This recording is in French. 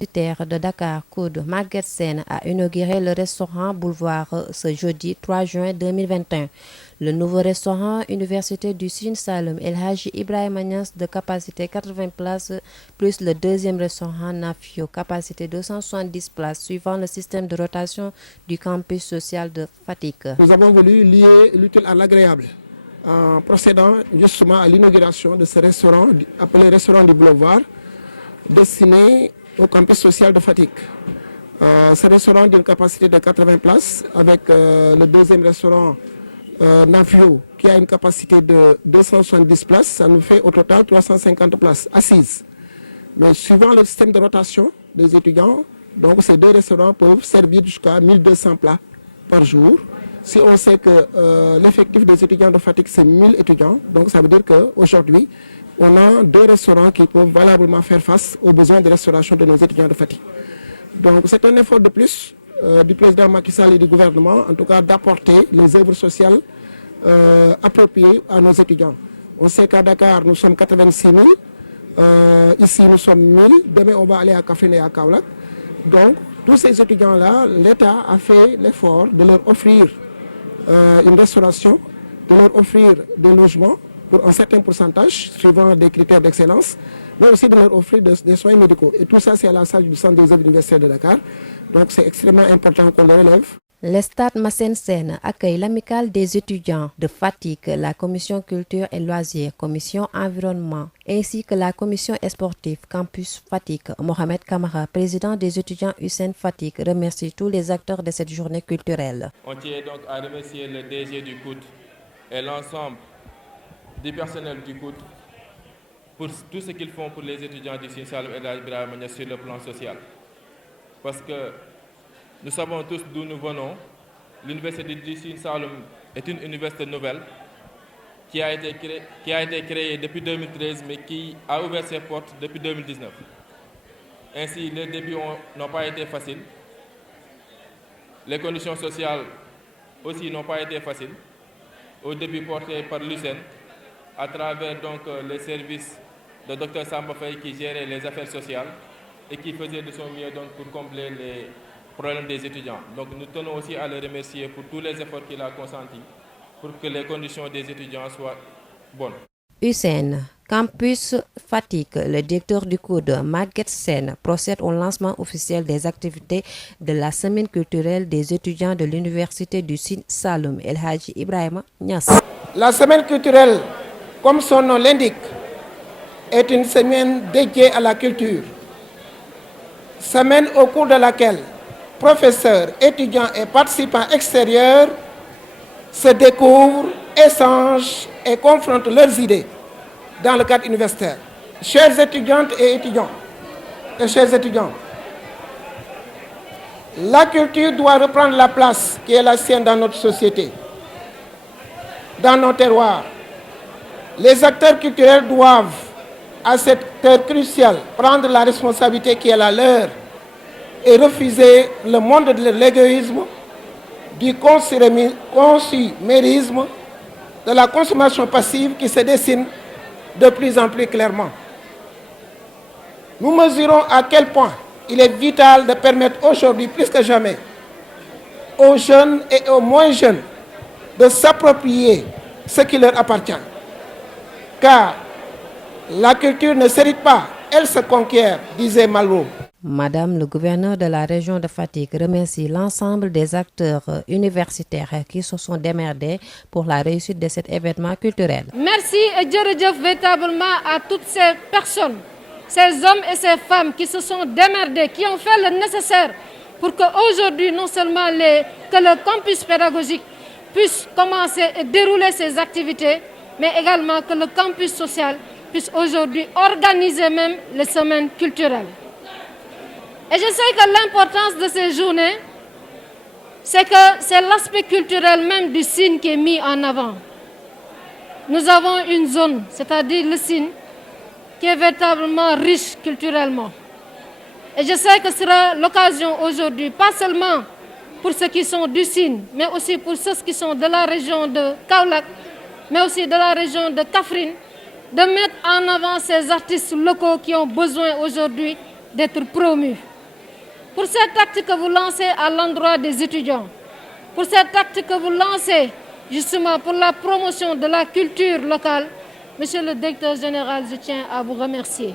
universitaire de Dakar, COUD, Maguette Sène, a inauguré le restaurant Boulevard ce jeudi 3 juin 2021. Le nouveau restaurant Université du Sine Saloum El Hadji Ibrahima Niass de capacité 80 places, plus le deuxième restaurant Nafio, capacité 270 places, suivant le système de rotation du campus social de Fatick. Nous avons voulu lier l'utile à l'agréable en procédant justement à l'inauguration de ce restaurant appelé Restaurant du Boulevard, destiné au campus social de Fatick. Ce restaurant d'une capacité de 80 places avec le deuxième restaurant Nafio qui a une capacité de 270 places, ça nous fait au total 350 places assises. Mais suivant le système de rotation des étudiants, donc ces deux restaurants peuvent servir jusqu'à 1200 plats par jour. Si on sait que l'effectif des étudiants de Fatick c'est 1000 étudiants, donc ça veut dire qu'aujourd'hui on a deux restaurants qui peuvent valablement faire face aux besoins de restauration de nos étudiants de Fatick. Donc c'est un effort de plus du président Macky Sall et du gouvernement, en tout cas d'apporter les œuvres sociales appropriées à nos étudiants. On sait qu'à Dakar nous sommes 86 000, ici nous sommes 1000, demain on va aller à Kaffrine et à Kaolack. Donc tous ces étudiants-là, l'État a fait l'effort de leur offrir une restauration, de leur offrir des logements pour un certain pourcentage, suivant des critères d'excellence, mais aussi de leur offrir des soins médicaux. Et tout ça, c'est à la salle du centre des œuvres universitaires de Dakar. Donc c'est extrêmement important qu'on le relève. Le stade Massène Sène accueille l'amicale des étudiants de Fatick, la commission culture et loisirs, commission environnement, ainsi que la commission sportive campus Fatick. Mohamed Kamara, président des étudiants USEN Fatick, remercie tous les acteurs de cette journée culturelle. On tient donc à remercier le DG du COUD et l'ensemble du personnel du COUD pour tout ce qu'ils font pour les étudiants du Sine Saloum El Hadji Ibrahima Niass sur le plan social. Parce que nous savons tous d'où nous venons. L'université du Sine Saloum est une université nouvelle qui a été créée depuis 2013 mais qui a ouvert ses portes depuis 2019. Ainsi, les débuts n'ont pas été faciles. Les conditions sociales aussi n'ont pas été faciles. Au début porté par l'USEN, à travers donc les services de Dr Samba Faye qui gérait les affaires sociales et qui faisait de son mieux donc pour combler les problèmes des étudiants. Donc nous tenons aussi à le remercier pour tous les efforts qu'il a consentis pour que les conditions des étudiants soient bonnes. USEN, campus Fatick, le directeur du COUD, Maguette Sène, procède au lancement officiel des activités de la semaine culturelle des étudiants de l'université du Sine Saloum El Hadji Ibrahima Niass. La semaine culturelle, comme son nom l'indique, est une semaine dédiée à la culture. Semaine au cours de laquelle professeurs, étudiants et participants extérieurs se découvrent, échangent et confrontent leurs idées dans le cadre universitaire. Chères étudiantes et étudiants, et chers étudiants, la culture doit reprendre la place qui est la sienne dans notre société, dans nos terroirs. Les acteurs culturels doivent, à cette heure cruciale, prendre la responsabilité qui est la leur et refuser le monde de l'égoïsme, du consumérisme, de la consommation passive qui se dessine de plus en plus clairement. Nous mesurons à quel point il est vital de permettre aujourd'hui, plus que jamais, aux jeunes et aux moins jeunes de s'approprier ce qui leur appartient. Car la culture ne s'hérite pas, elle se conquiert, disait Malraux. Madame le gouverneur de la région de Fatick remercie l'ensemble des acteurs universitaires qui se sont démerdés pour la réussite de cet événement culturel. Merci et jërëjëf véritablement à toutes ces personnes, ces hommes et ces femmes qui se sont démerdés, qui ont fait le nécessaire pour qu'aujourd'hui, non seulement que le campus pédagogique puisse commencer et dérouler ses activités, mais également que le campus social puisse aujourd'hui organiser même les semaines culturelles. Et je sais que l'importance de ces journées, c'est que c'est l'aspect culturel même du Sine qui est mis en avant. Nous avons une zone, c'est-à-dire le Sine, qui est véritablement riche culturellement. Et je sais que ce sera l'occasion aujourd'hui, pas seulement pour ceux qui sont du Sine, mais aussi pour ceux qui sont de la région de Kaolack, mais aussi de la région de Kaffrine, de mettre en avant ces artistes locaux qui ont besoin aujourd'hui d'être promus. pour cet acte que vous lancez à l'endroit des étudiants, pour cet acte que vous lancez justement pour la promotion de la culture locale. Monsieur le directeur général, je tiens à vous remercier.